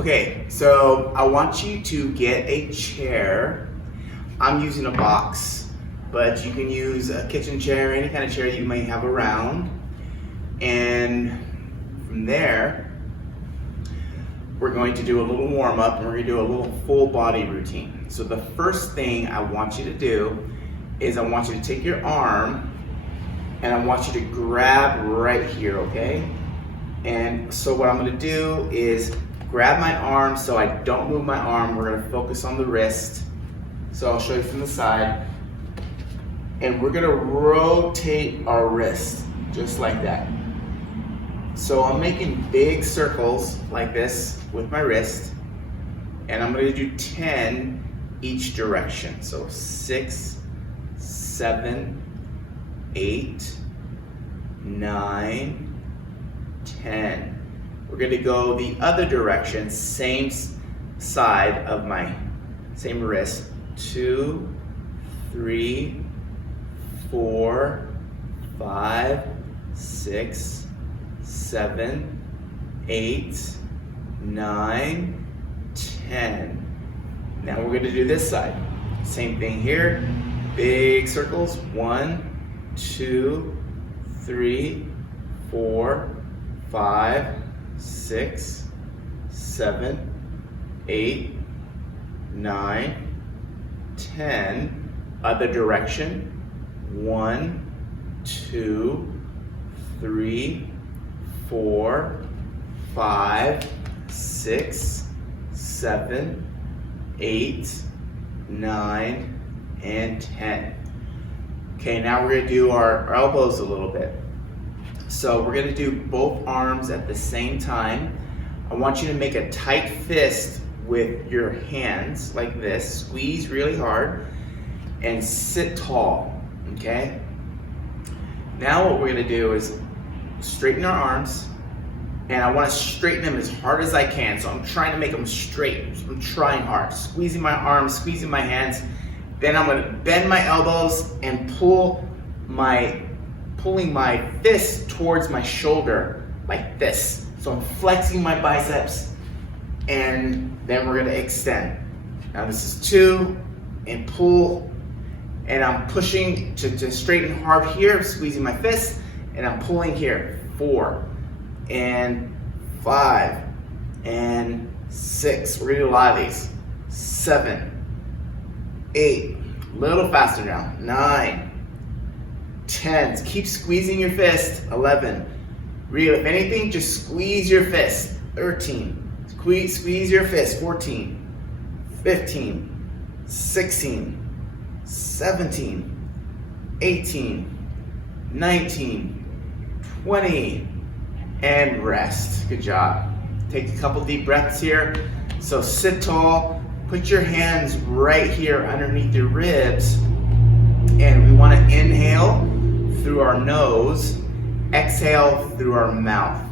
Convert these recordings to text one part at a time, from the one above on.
Okay, so I want you to get a chair. I'm using a box, but you can use a kitchen chair, any kind of chair you may have around. And from there, we're going to do a little warm up and we're going to do a little full body routine. So the first thing I want you to do is I want you to take your arm and I want you to grab right here, okay? And so what I'm going to do is grab my arm so I don't move my arm. We're going to focus on the wrist. So I'll show you from the side. And we're going to rotate our wrist just like that. So I'm making big circles like this with my wrist. And I'm going to do 10 each direction. So 6, 7, 8, 9, 10. We're going to go the other direction, same side of my same wrist. 2, 3, 4, 5, 6, 7, 8, 9, 10. Now we're going to do this side. Same thing here. Big circles. 1, 2, 3, 4, 5, 6, 7, 8, 9, 10. Other direction. 1, 2, 3, 4, 5, 6, 7, 8, 9, and 10. Okay, now we're going to do our elbows a little bit. So we're going to do both arms at the same time. I want you to make a tight fist with your hands like this. Squeeze really hard and sit tall, okay? Now what we're going to do is straighten our arms, and I want to straighten them as hard as I can. So I'm trying to make them straight. I'm trying hard, squeezing my arms, squeezing my hands. Then I'm going to bend my elbows and pulling my fist towards my shoulder like this. So I'm flexing my biceps, and then we're going to extend. Now this is 2, and pull, and I'm pushing to straighten hard here, squeezing my fist, and I'm pulling here. 4, and 5, and 6. We're going to do a lot of these. 7, 8, a little faster now. 9, 10. Keep squeezing your fist. 11. Really, if anything, just squeeze your fist. 13. Squeeze your fist. 14. 15. 16. 17. 18. 19. 20. And rest. Good job. Take a couple deep breaths here. So sit tall. Put your hands right here underneath your ribs. And we want to inhale through our nose, exhale through our mouth.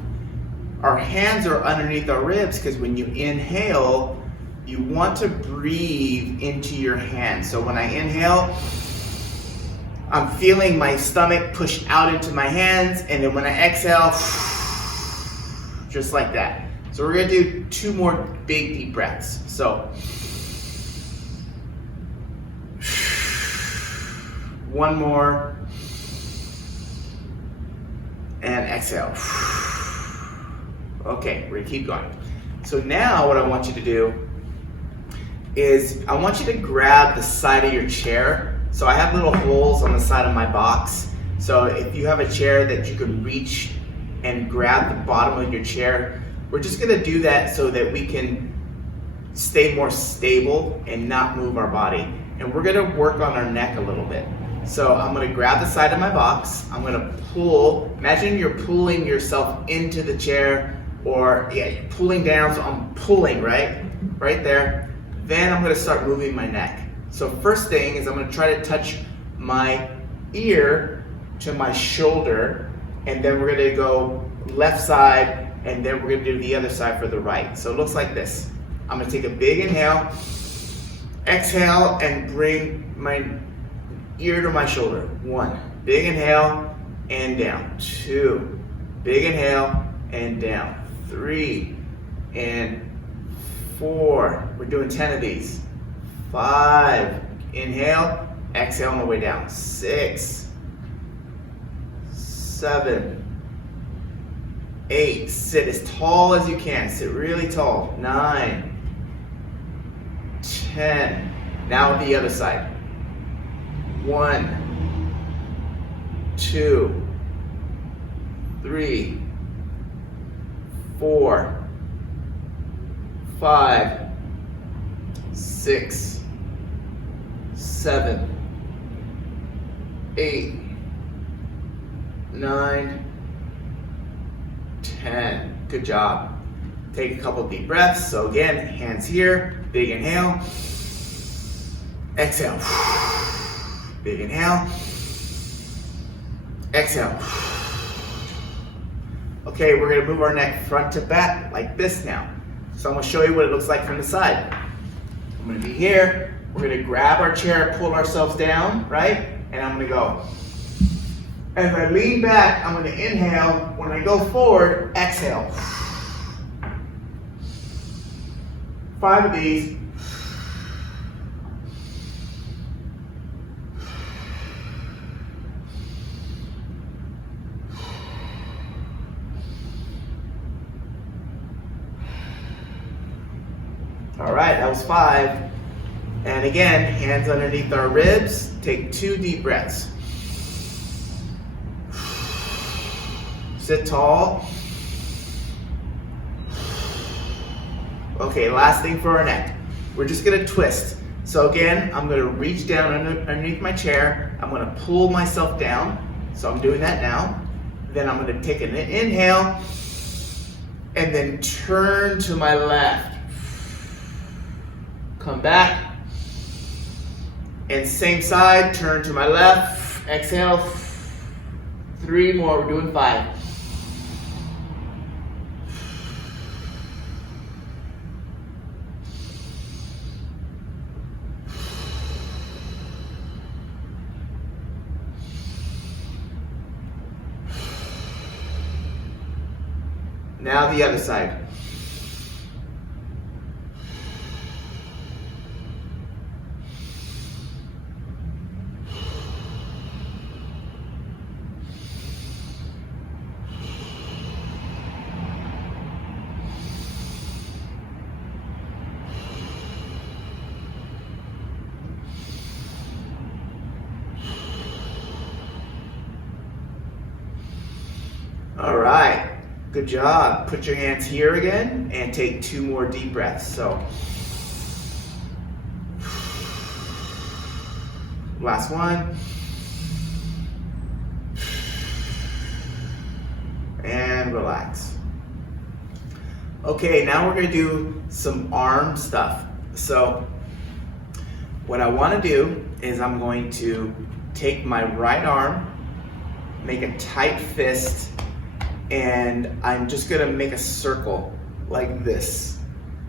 Our hands are underneath our ribs because when you inhale, you want to breathe into your hands. So when I inhale, I'm feeling my stomach push out into my hands, and then when I exhale, just like that. So we're going to do 2 more big deep breaths. So 1 more, and exhale. Okay, we're gonna keep going. So now what I want you to do is I want you to grab the side of your chair. So I have little holes on the side of my box. So if you have a chair that you can reach and grab the bottom of your chair, we're just gonna do that so that we can stay more stable and not move our body. And we're gonna work on our neck a little bit. So I'm going to grab the side of my box. I'm going to pull. Imagine you're pulling yourself into the chair, or you're pulling down. So I'm pulling right there. Then I'm going to start moving my neck. So first thing is I'm going to try to touch my ear to my shoulder, and then we're going to go left side, and then we're going to do the other side for the right. So it looks like this. I'm going to take a big inhale, exhale, and bring my ear to my shoulder. 1, big inhale and down. 2, big inhale and down. 3 and 4, we're doing 10 of these. 5, inhale, exhale on the way down. 6, 7, 8, sit as tall as you can, sit really tall. 9, 10, now the other side. 1, 2, 3, 4, 5, 6, 7, 8, 9, 10. Good job. Take a couple deep breaths. So again, hands here, big inhale, exhale, big inhale, exhale. Okay, we're gonna move our neck front to back like this now. So I'm gonna show you what it looks like from the side. I'm gonna be here, we're gonna grab our chair, pull ourselves down, right? And I'm gonna go. As I lean back, I'm gonna inhale. When I go forward, exhale. 5 of these. All right, that was 5. And again, hands underneath our ribs. Take 2 deep breaths. Sit tall. Okay, last thing for our neck. We're just gonna twist. So again, I'm gonna reach down underneath my chair. I'm gonna pull myself down. So I'm doing that now. Then I'm gonna take an inhale and then turn to my left. Come back. And same side, turn to my left. Exhale. 3 more, we're doing 5. Now the other side. All right. Good job. Put your hands here again and take 2 more deep breaths. So, last one. And relax. Okay, now we're going to do some arm stuff. So, what I want to do is I'm going to take my right arm, make a tight fist, and I'm just gonna make a circle like this.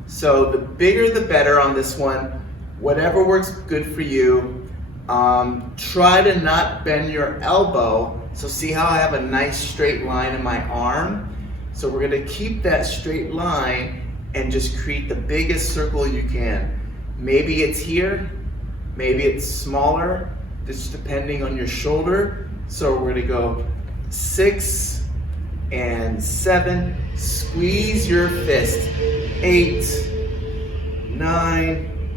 So the bigger the better on this one, whatever works good for you. Try to not bend your elbow. So see how I have a nice straight line in my arm? So we're gonna keep that straight line and just create the biggest circle you can. Maybe it's here, maybe it's smaller, just depending on your shoulder. So we're gonna go 6, and 7, squeeze your fist. 8, 9,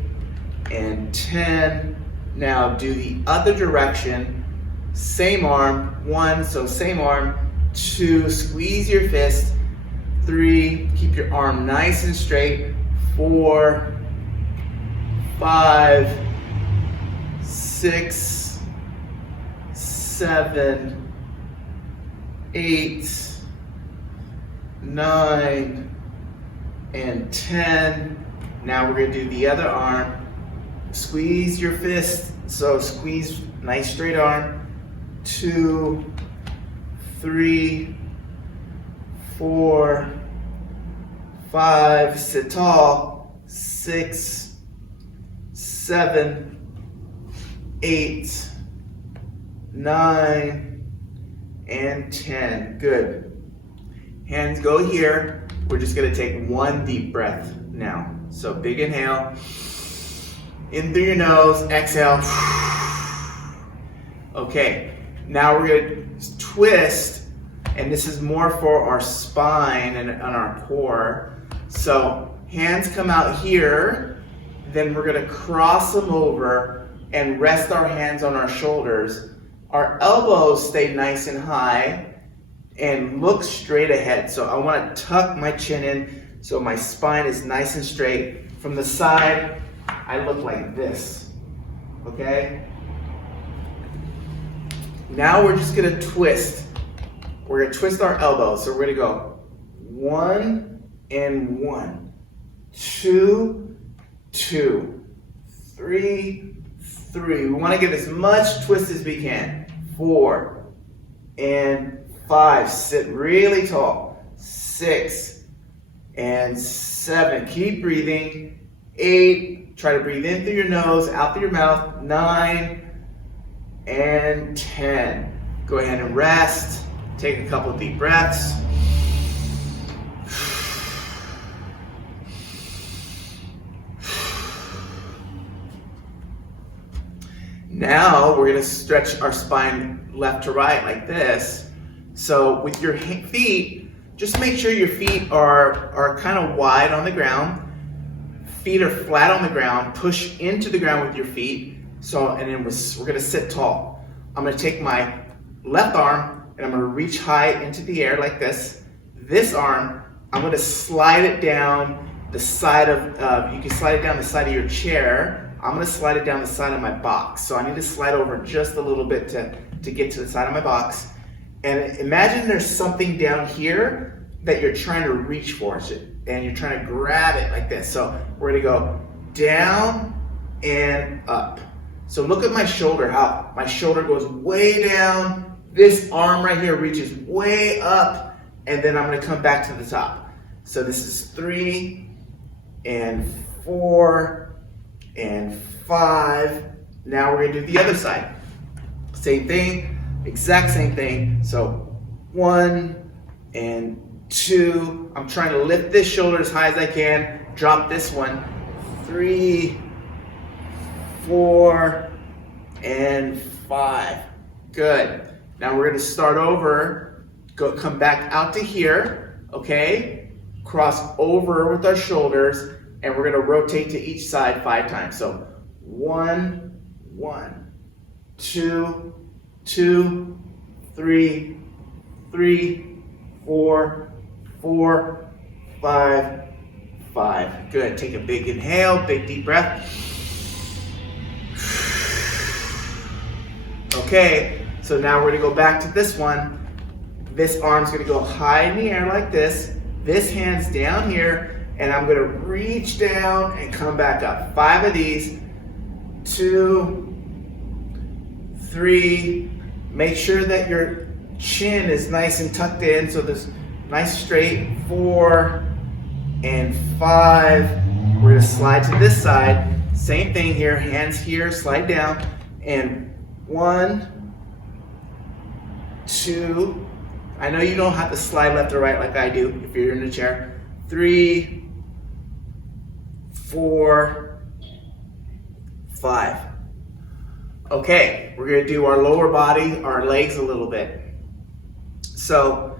and 10. Now do the other direction. Same arm, 1, so same arm. 2, squeeze your fist. 3, keep your arm nice and straight. 4, 5, 6, 7, 8, 9, and 10. Now we're gonna do the other arm. Squeeze your fist, so squeeze, nice straight arm. 2, 3, 4, 5, sit tall. 6, 7, 8, 9, and 10. Good. Hands go here. We're just gonna take 1 deep breath. now. So big inhale, in through your nose, exhale. Okay, now we're gonna twist, and this is more for our spine and our core. So hands come out here, then we're gonna cross them over and rest our hands on our shoulders. Our elbows stay nice and high and look straight ahead. So I wanna tuck my chin in so my spine is nice and straight. From the side, I look like this, okay? Now we're just gonna twist. We're gonna twist our elbows. So we're gonna go 1 and 1, 2, 2, 3, 3. We wanna get as much twist as we can. 4 and 5, sit really tall. 6 and 7, keep breathing. 8, try to breathe in through your nose, out through your mouth. 9 and 10. Go ahead and rest. Take a couple deep breaths. Now we're going to stretch our spine left to right like this. So with your feet, just make sure your feet are kind of wide on the ground. Feet are flat on the ground. Push into the ground with your feet. So, and then we're going to sit tall. I'm going to take my left arm and I'm going to reach high into the air like this. This arm, I'm going to slide it down the side of, you can slide it down the side of your chair. I'm going to slide it down the side of my box. So I need to slide over just a little bit to get to the side of my box. And imagine there's something down here that you're trying to reach for, and you're trying to grab it like this. So we're going to go down and up. So look at my shoulder, how my shoulder goes way down. This arm right here reaches way up, and then I'm going to come back to the top. So this is 3 and 4 and 5. Now we're going to do the other side. Same thing, exact same thing. So 1 and 2. I'm trying to lift this shoulder as high as I can. Drop this one. 3, 4, and 5. Good. Now we're going to start over. Come back out to here. Okay. Cross over with our shoulders, and we're going to rotate to each side 5 times. So 1, 1, 2, 2, 3, 3, 4, 4, 5, 5. Good. Take a big inhale, big deep breath. Okay, so now we're going to go back to this one. This arm's going to go high in the air like this. This hand's down here, and I'm going to reach down and come back up. 5 of these. 2, 3. Make sure that your chin is nice and tucked in, so this nice straight. 4 and 5. We're going to slide to this side. Same thing here. Hands here, slide down. And 1, 2. I know you don't have to slide left or right like I do if you're in a chair. 3, 4, 5. Okay, we're going to do our lower body, our legs a little bit. So,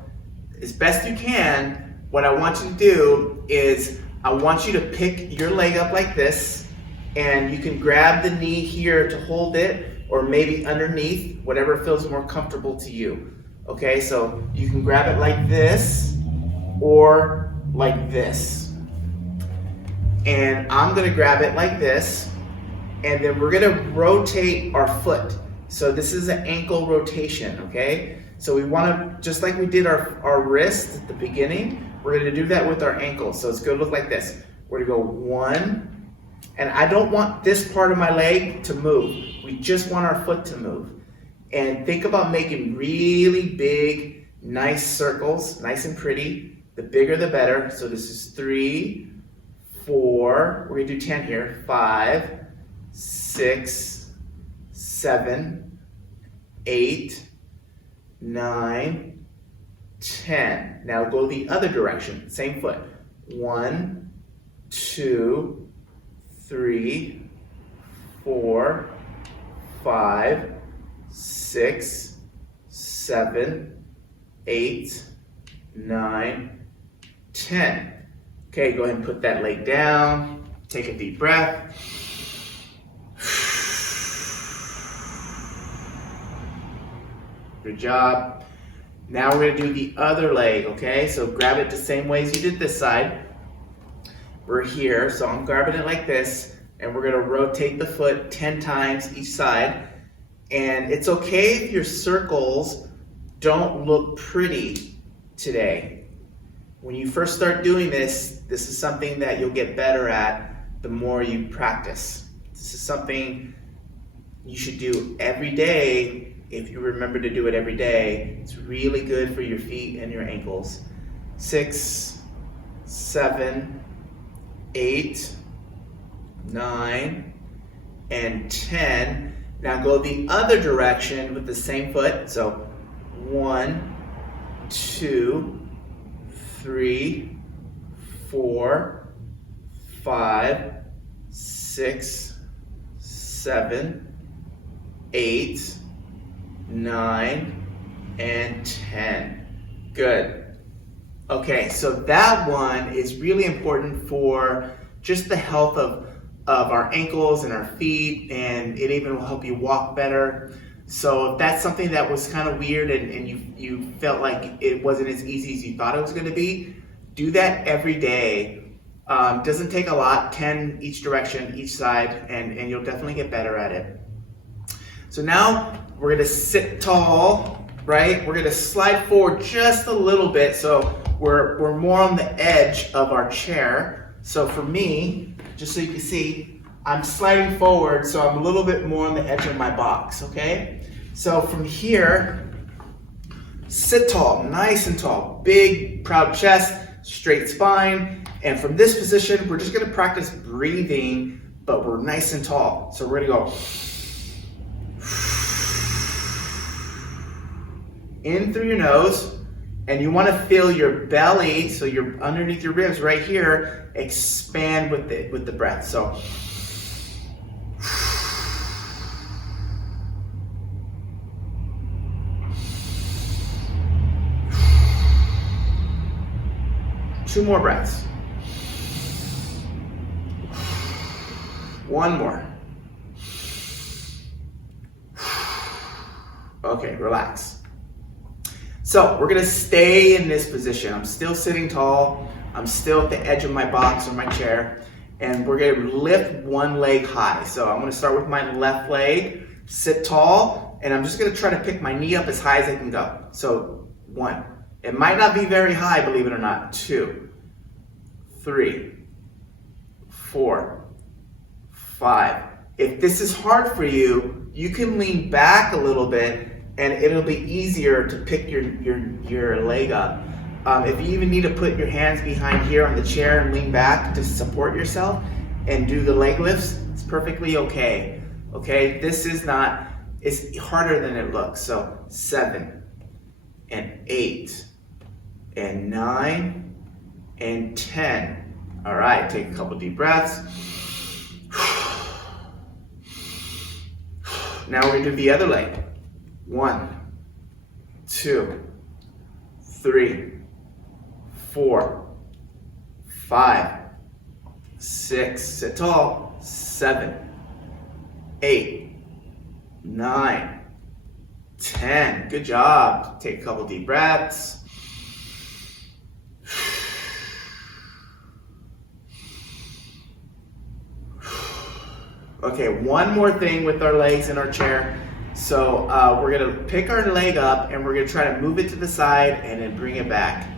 as best you can, what I want you to do is I want you to pick your leg up like this, and you can grab the knee here to hold it, or maybe underneath, whatever feels more comfortable to you. Okay, so you can grab it like this or like this. And I'm gonna grab it like this, and then we're gonna rotate our foot. So this is an ankle rotation, okay? So we wanna, just like we did our wrist at the beginning, we're gonna do that with our ankles. So it's gonna look like this. We're gonna go 1, and I don't want this part of my leg to move. We just want our foot to move. And think about making really big, nice circles, nice and pretty. The bigger the better. So this is 3, 4, we're gonna do 10 here. 5, 6, 7, 8, 9, 10. Now go the other direction, same foot. 1, 2, 3, 4, 5, 6, 7, 8, 9, 10. Okay, go ahead and put that leg down. Take a deep breath. Good job. Now we're gonna do the other leg, okay? So grab it the same way as you did this side. We're here, so I'm grabbing it like this, and we're gonna rotate the foot 10 times each side. And it's okay if your circles don't look pretty today. When you first start doing this, this is something that you'll get better at the more you practice. This is something you should do every day. If you remember to do it every day, it's really good for your feet and your ankles. 6, 7, 8, 9, and 10. Now go the other direction with the same foot. So 1, 2, 3, 4, 5, 6, 7, 8, 9, and 10. Good. Okay, so that one is really important for just the health of our ankles and our feet, and it even will help you walk better. So if that's something that was kind of weird and you felt like it wasn't as easy as you thought it was going to be, do that every day. Doesn't take a lot, 10 each direction, each side, and you'll definitely get better at it. So now we're going to sit tall, right? We're going to slide forward just a little bit so we're more on the edge of our chair. So for me, just so you can see, I'm sliding forward, so I'm a little bit more on the edge of my box, okay? So from here, sit tall, nice and tall. Big, proud chest, straight spine. And from this position, we're just gonna practice breathing, but we're nice and tall. So we're gonna go in through your nose, and you wanna feel your belly, so you're underneath your ribs right here, expand with the breath. So two more breaths. One more. Okay, relax. So we're gonna stay in this position. I'm still sitting tall. I'm still at the edge of my box or my chair, and we're gonna lift one leg high. So I'm gonna start with my left leg, sit tall, and I'm just gonna try to pick my knee up as high as I can go. So 1. It might not be very high, believe it or not. 2, 3, 4, 5. If this is hard for you, you can lean back a little bit and it'll be easier to pick your leg up. If you even need to put your hands behind here on the chair and lean back to support yourself and do the leg lifts, it's perfectly okay. Okay, this is not, it's harder than it looks. So 7 and 8 and 9 and 10. All right, take a couple deep breaths. Now we're gonna do the other leg. 1, 2, 3, 4, 5, 6, sit tall, 7, 8, 9, 10. Good job. Take a couple deep breaths. Okay, one more thing with our legs in our chair. So we're gonna pick our leg up and we're gonna try to move it to the side and then bring it back.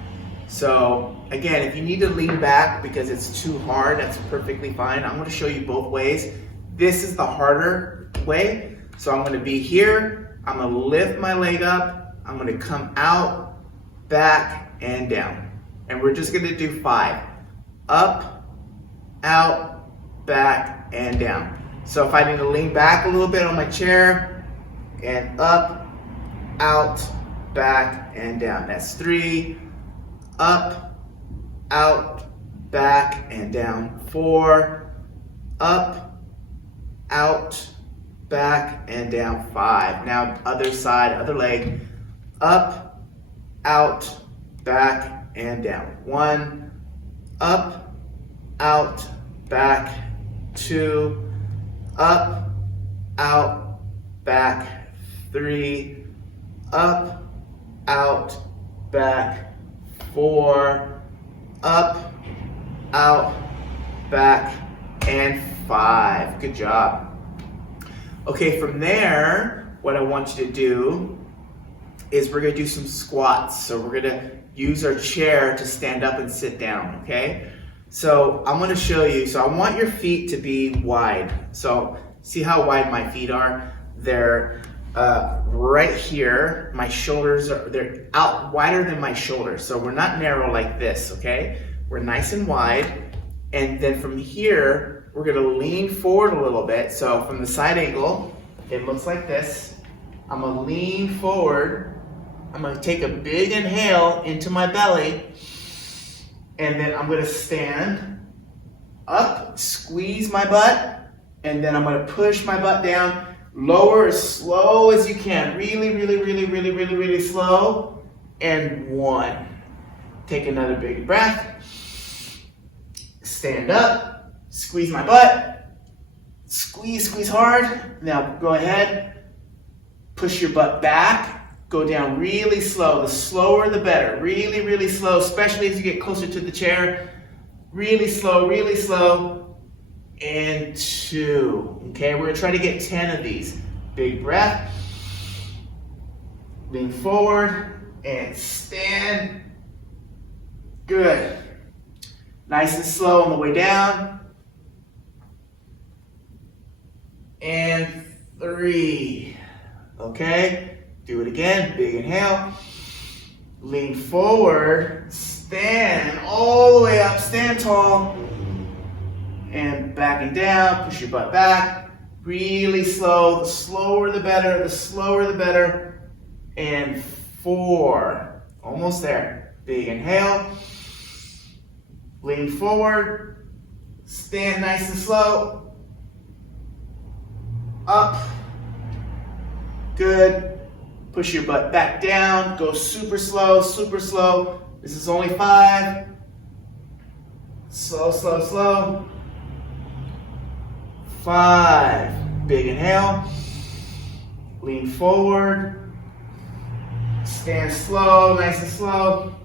So again, if you need to lean back because it's too hard, that's perfectly fine. I'm gonna show you both ways. This is the harder way. So I'm gonna be here, I'm gonna lift my leg up, I'm gonna come out, back, and down. And we're just gonna do 5. Up, out, back, and down. So if I need to lean back a little bit on my chair, and up, out, back, and down. That's 3. Up, out, back, and down. 4, up, out, back, and down. 5. Now other side, other leg. Up, out, back, and down. 1, up, out, back. 2, up, out, back. 3, up, out, back. 4, up, out, back, and 5. Good job. Okay, from there, what I want you to do is we're gonna do some squats. So we're gonna use our chair to stand up and sit down, okay? So I'm gonna show you, so I want your feet to be wide. So see how wide my feet are? They're right here. My shoulders they're out wider than my shoulders. So we're not narrow like this, okay? We're nice and wide. And then from here, we're gonna lean forward a little bit. So from the side angle, it looks like this. I'm gonna lean forward. I'm gonna take a big inhale into my belly. And then I'm gonna stand up, squeeze my butt, and then I'm gonna push my butt down. Lower as slow as you can. Really, really, really, really, really, really slow. And 1. Take another big breath. Stand up, squeeze my butt. Squeeze, squeeze hard. Now go ahead, push your butt back. Go down really slow. The slower the better. Really, really slow, especially as you get closer to the chair. Really slow, really slow. And 2. Okay, we're gonna try to get 10 of these. Big breath. Lean forward and stand. Good. Nice and slow on the way down. And 3. Okay. Do it again, big inhale. Lean forward, stand all the way up, stand tall. And backing down, push your butt back. Really slow, the slower the better, the slower the better. And 4, almost there. Big inhale. Lean forward, stand nice and slow. Up, good. Push your butt back down, go super slow, super slow. This is only 5. Slow, slow, slow. 5. Big inhale. Lean forward. Stand slow, nice and slow.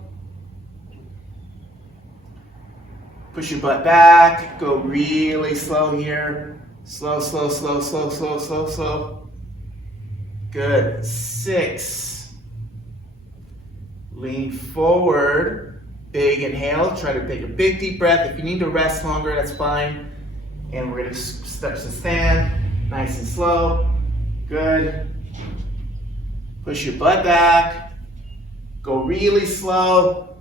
Push your butt back, go really slow here. Slow, slow, slow, slow, slow, slow, slow. Good. 6. Lean forward. Big inhale. Try to take a big deep breath. If you need to rest longer, that's fine. And we're going to start to stand. Nice and slow. Good. Push your butt back. Go really slow.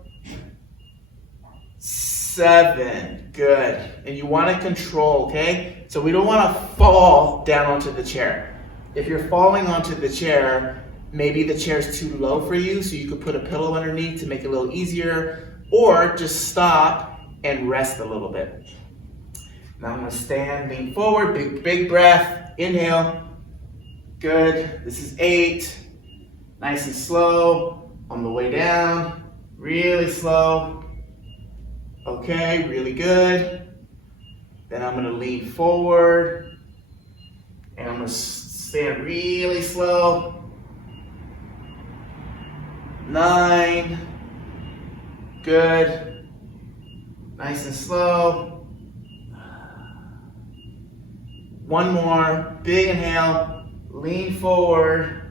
7. Good. And you want to control, okay? So we don't want to fall down onto the chair. If you're falling onto the chair, maybe the chair's too low for you, so you could put a pillow underneath to make it a little easier, or just stop and rest a little bit. Now I'm gonna stand, lean forward, big breath, inhale. Good, this is 8. Nice and slow, on the way down, really slow. Okay, really good. Then I'm gonna lean forward, and I'm gonna stand really slow. 9. Good. Nice and slow. 1 more. Big inhale. Lean forward.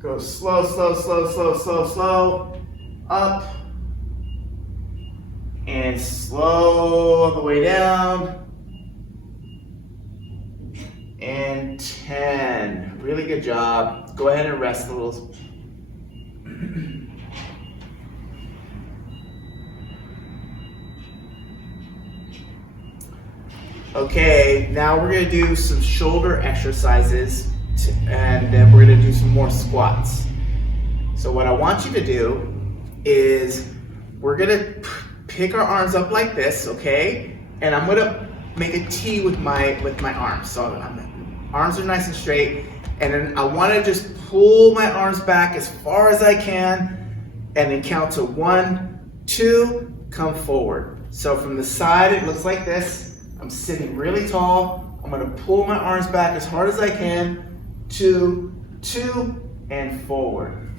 Go slow, slow, slow, slow, slow, slow. Up. And slow on the way down. And 10. Really good job. Go ahead and rest a little. Okay, now we're going to do some shoulder exercises and then we're going to do some more squats. So what I want you to do is we're going to pick our arms up like this, okay? And I'm gonna make a T with my arms. So arms are nice and straight. And then I wanna just pull my arms back as far as I can and then count to 1, 2, come forward. So from the side, it looks like this. I'm sitting really tall. I'm gonna pull my arms back as hard as I can. 2, 2, and forward.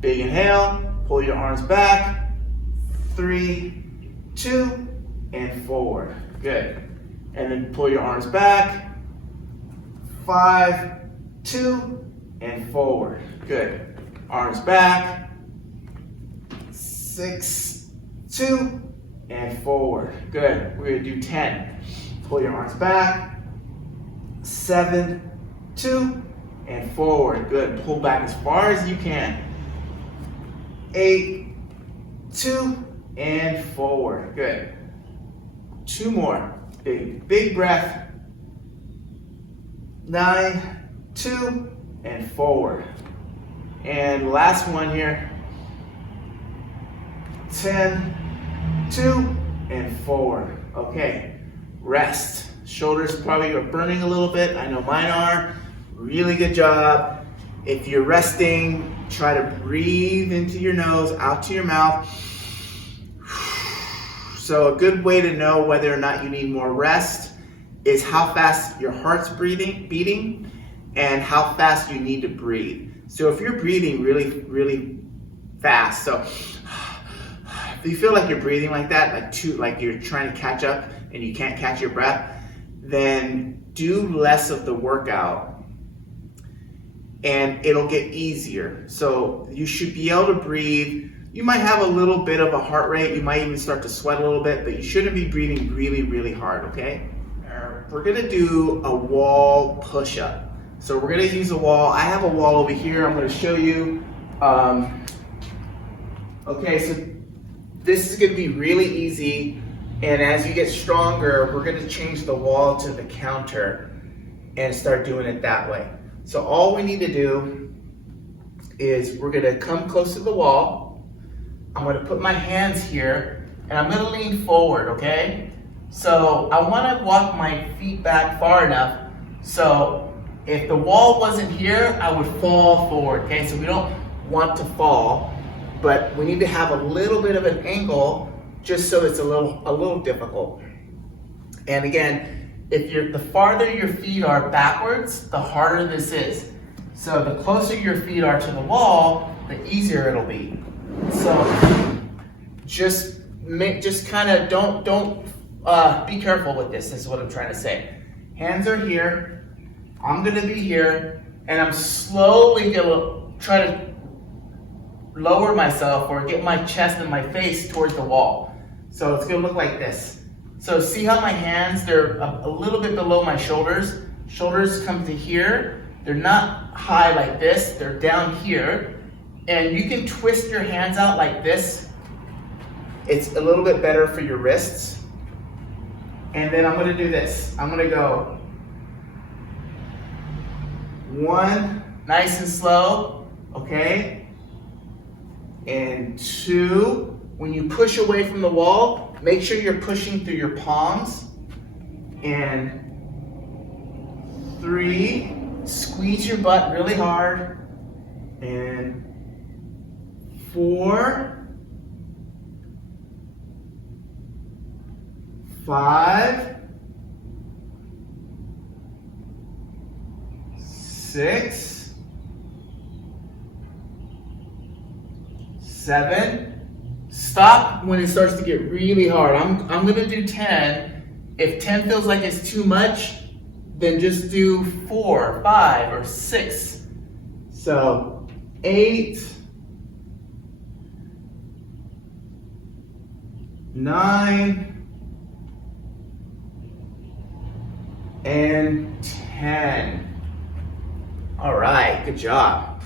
Big inhale, pull your arms back. 3, 2, and forward. Good. And then pull your arms back. 5, 2, and forward. Good. Arms back. 6, 2, and forward. Good. We're gonna do 10. Pull your arms back. 7, 2, and forward. Good. Pull back as far as you can. 8, 2, and forward. Good. 2 more. Big breath. 9, 2, and forward. And last one here. 10, 2, and forward. Okay, rest. Shoulders probably are burning a little bit. I know mine are. Really good job. If you're resting, try to breathe into your nose, out to your mouth. So a good way to know whether or not you need more rest is how fast your heart's beating and how fast you need to breathe. So if you're breathing really fast, so if you feel like you're breathing like that, like you're trying to catch up and you can't catch your breath, then do less of the workout and it'll get easier. So you should be able to breathe. You might have a little bit of a heart rate. You might even start to sweat a little bit, but you shouldn't be breathing really hard, okay? We're gonna do a wall push-up. So we're gonna use a wall. I have a wall over here. I'm gonna show you. Okay, so this is gonna be really easy. And as you get stronger, we're gonna change the wall to the counter and start doing it that way. So all we need to do is we're gonna come close to the wall. I'm gonna put my hands here and I'm gonna lean forward, okay? So I wanna walk my feet back far enough so if the wall wasn't here, I would fall forward, okay? So we don't want to fall, but we need to have a little bit of an angle just so it's a little difficult. And again, the farther your feet are backwards, the harder this is. So the closer your feet are to the wall, the easier it'll be. So just kind of don't be careful with this. This is what I'm trying to say. Hands are here. I'm gonna be here, and I'm slowly gonna try to lower myself or get my chest and my face towards the wall. So it's gonna look like this. So see how my hands, they're a little bit below my shoulders. Shoulders come to here. They're not high like this, they're down here. And you can twist your hands out like this. It's a little bit better for your wrists. And then I'm gonna do this. I'm gonna go 1, nice and slow, okay? And 2, when you push away from the wall, make sure you're pushing through your palms. And 3, squeeze your butt really hard. And 4, 5, 6, 7. Stop when it starts to get really hard. I'm gonna do 10. If 10 feels like it's too much, then just do 4, 5, or 6. So 8, 9, and 10. All right, good job.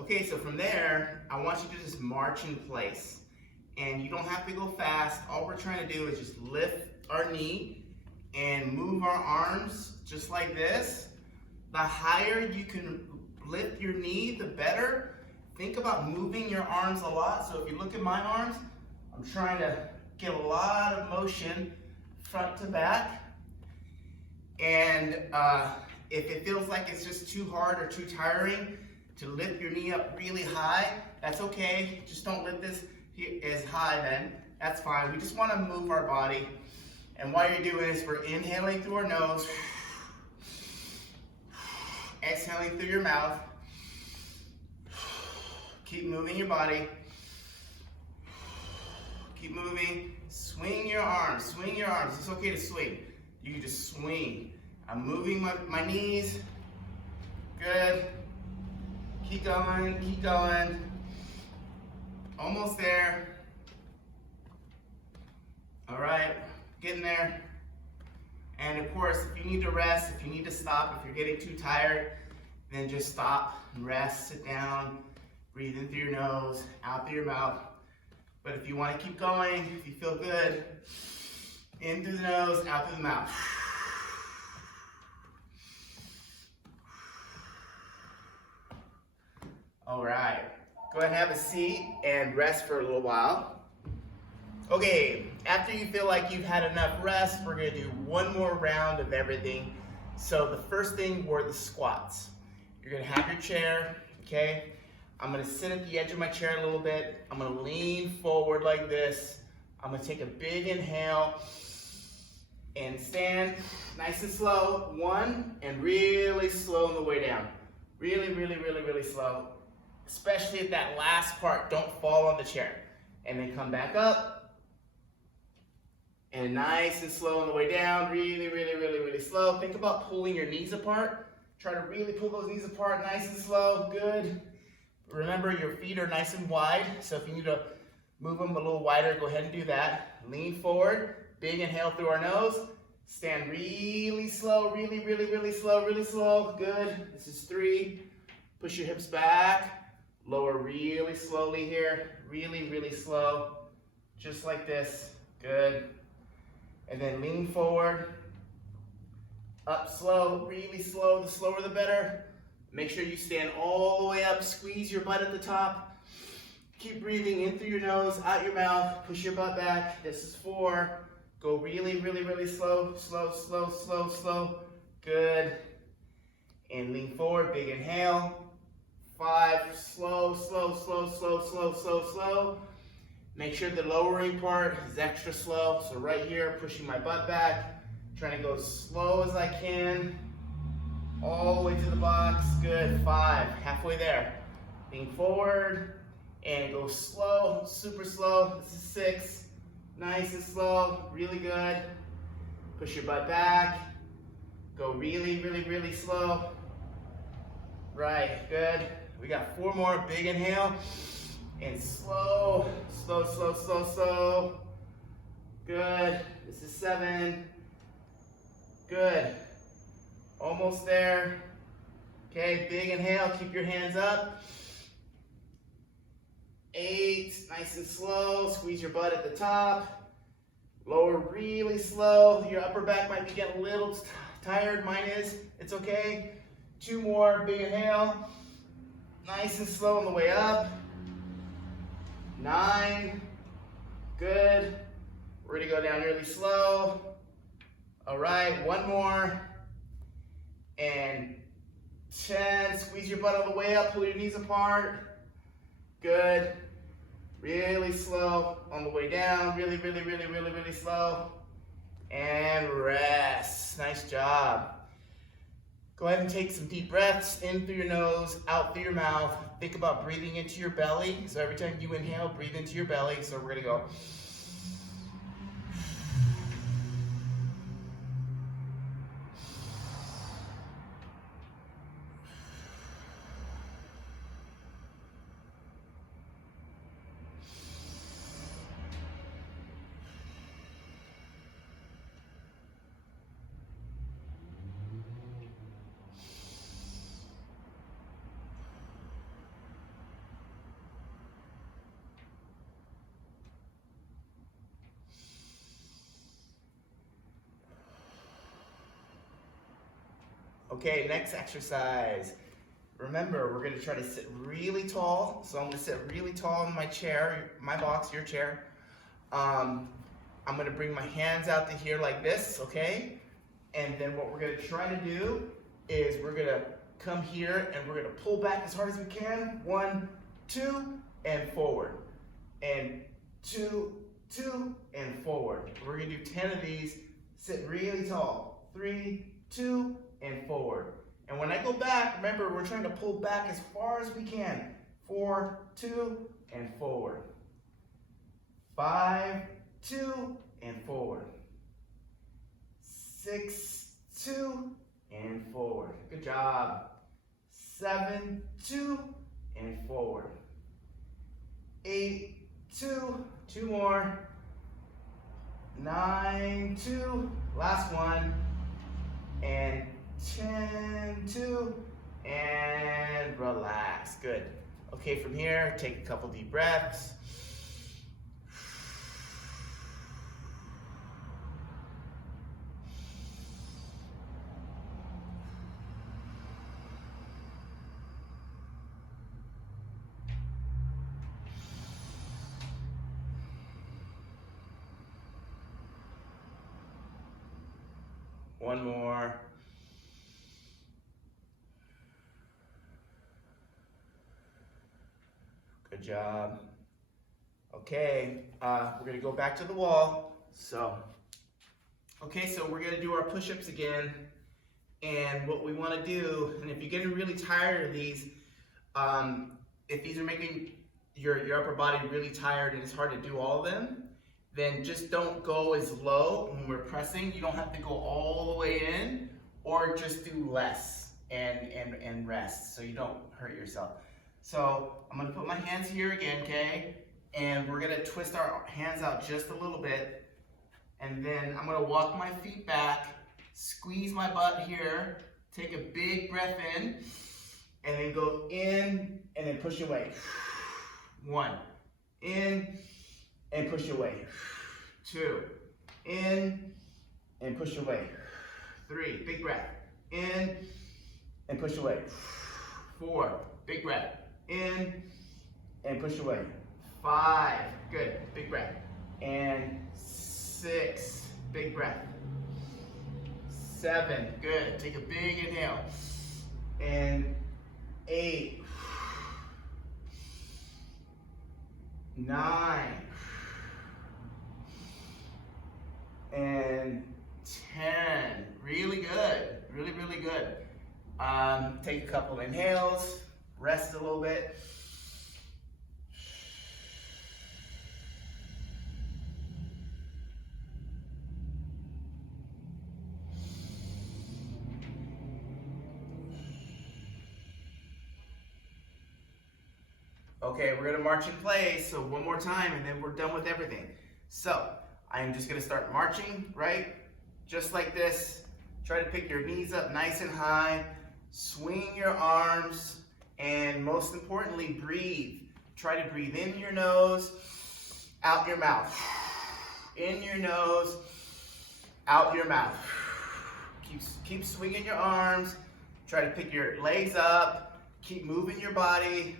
Okay, so from there, I want you to just march in place. And you don't have to go fast. All we're trying to do is just lift our knee and move our arms just like this. The higher you can lift your knee, the better. Think about moving your arms a lot. So if you look at my arms, I'm trying to get a lot of motion front to back. And if it feels like it's just too hard or too tiring to lift your knee up really high, that's okay. Just don't lift this as high then. That's fine. We just want to move our body. And while you're doing this, we're inhaling through our nose, exhaling through your mouth. Keep moving your body. Keep moving. Swing your arms. Swing your arms. It's okay to swing. You can just swing. I'm moving my knees. Good. Keep going. Keep going. Almost there. All right. Getting there. And of course, if you need to rest, if you need to stop, if you're getting too tired, then just stop and rest, sit down, breathe in through your nose, out through your mouth. But if you want to keep going, if you feel good, in through the nose, out through the mouth. All right, go ahead and have a seat and rest for a little while. Okay, after you feel like you've had enough rest, we're gonna do one more round of everything. So the first thing were the squats. You're gonna have your chair, okay? I'm gonna sit at the edge of my chair a little bit. I'm gonna lean forward like this. I'm gonna take a big inhale and stand nice and slow. One, and really slow on the way down. Really, really, really, really slow. Especially at that last part, don't fall on the chair. And then come back up. And nice and slow on the way down, really, really, really, really slow. Think about pulling your knees apart. Try to really pull those knees apart, nice and slow, good. Remember, your feet are nice and wide, so if you need to move them a little wider, go ahead and do that. Lean forward, big inhale through our nose. Stand really slow, really, really, really slow, really slow, good. This is 3. Push your hips back. Lower really slowly here, really, really slow. Just like this, good. And then lean forward, up slow, really slow, the slower the better. Make sure you stand all the way up, squeeze your butt at the top. Keep breathing in through your nose, out your mouth, push your butt back. This is 4. Go really, really, really slow, slow, slow, slow, slow. Good. And lean forward, big inhale. 5, slow, slow, slow, slow, slow, slow, slow. Make sure the lowering part is extra slow. So right here, pushing my butt back, trying to go slow as I can, all the way to the box. Good, 5, halfway there. Lean forward and go slow, super slow. This is 6, nice and slow, really good. Push your butt back, go really, really, really slow. Right, good. We got 4 more, big inhale. And slow, slow, slow, slow, slow. Good. This is 7. Good. Almost there. Okay, big inhale. Keep your hands up. 8. Nice and slow. Squeeze your butt at the top. Lower really slow. Your upper back might be getting a little tired. Mine is. It's okay. 2 more. Big inhale. Nice and slow on the way up. 9, good. We're gonna go down really slow. All right, 1 more. And 10, squeeze your butt all the way up, pull your knees apart. Good. Really slow on the way down, really, really, really, really, really slow. And rest, nice job. Go ahead and take some deep breaths in through your nose, out through your mouth. Think about breathing into your belly. So every time you inhale, breathe into your belly. So we're gonna go. Okay, next exercise. Remember, we're gonna try to sit really tall. So I'm gonna sit really tall in my chair, my box, your chair. I'm gonna bring my hands out to here like this, okay? And then what we're gonna try to do is we're gonna come here and we're gonna pull back as hard as we can. 1, 2, and forward. And 2, 2, and forward. We're gonna do 10 of these. Sit really tall. 3, 2, and forward. And when I go back, remember we're trying to pull back as far as we can. 4, 2, and forward. 5, 2, and forward. 6, 2, and forward. Good job. 7, 2, and forward. 8, 2, 2 more. 9, 2, last one. And 10, 2, and relax. Good. Okay, from here, take a couple deep breaths. One more. Good job. Okay, we're gonna go back to the wall. So we're gonna do our push-ups again. And what we wanna do, and if you're getting really tired of these, if these are making your upper body really tired and it's hard to do all of them, then just don't go as low when we're pressing. You don't have to go all the way in, or just do less and rest so you don't hurt yourself. So I'm gonna put my hands here again, okay? And we're gonna twist our hands out just a little bit. And then I'm gonna walk my feet back, squeeze my butt here, take a big breath in, and then go in and then push away. 1, in and push away. 2, in and push away. 3, big breath, in and push away. 4, big breath, in and push away. 5, good, big breath. And 6, big breath. 7, good, take a big inhale. And 8, 9, and 10. Really good, really, really good. Take a couple inhales, rest a little bit. Okay, we're gonna march in place, so one more time and then we're done with everything. So, I'm just gonna start marching, right? Just like this. Try to pick your knees up nice and high. Swing your arms, and most importantly, breathe. Try to breathe in your nose, out your mouth. In your nose, out your mouth. Keep swinging your arms. Try to pick your legs up. Keep moving your body.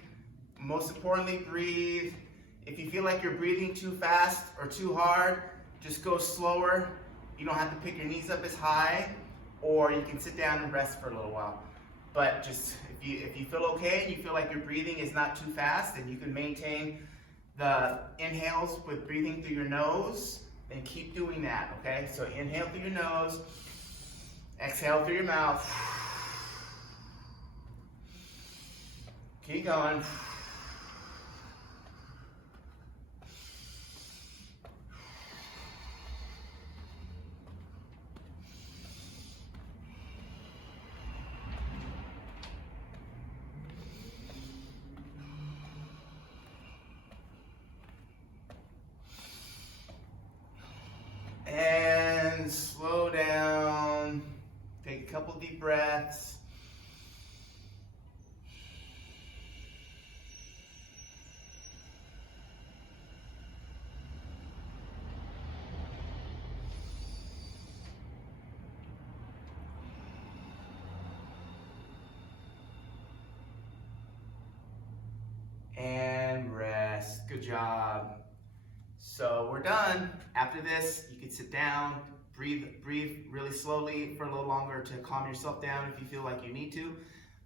Most importantly, breathe. If you feel like you're breathing too fast or too hard, just go slower. You don't have to pick your knees up as high, or you can sit down and rest for a little while. But just if you feel okay and you feel like your breathing is not too fast and you can maintain the inhales with breathing through your nose, then keep doing that, okay? So inhale through your nose, exhale through your mouth. Keep going. And slow down. Take a couple deep breaths. And rest. Good job. So we're done. After this, you can sit down, breathe really slowly for a little longer to calm yourself down if you feel like you need to.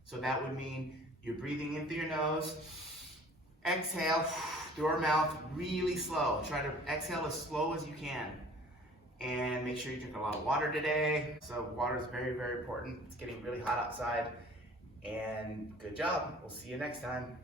So that would mean you're breathing in through your nose, exhale through our mouth really slow. Try to exhale as slow as you can. And make sure you drink a lot of water today. So water is very important. It's getting really hot outside. And good job. We'll see you next time.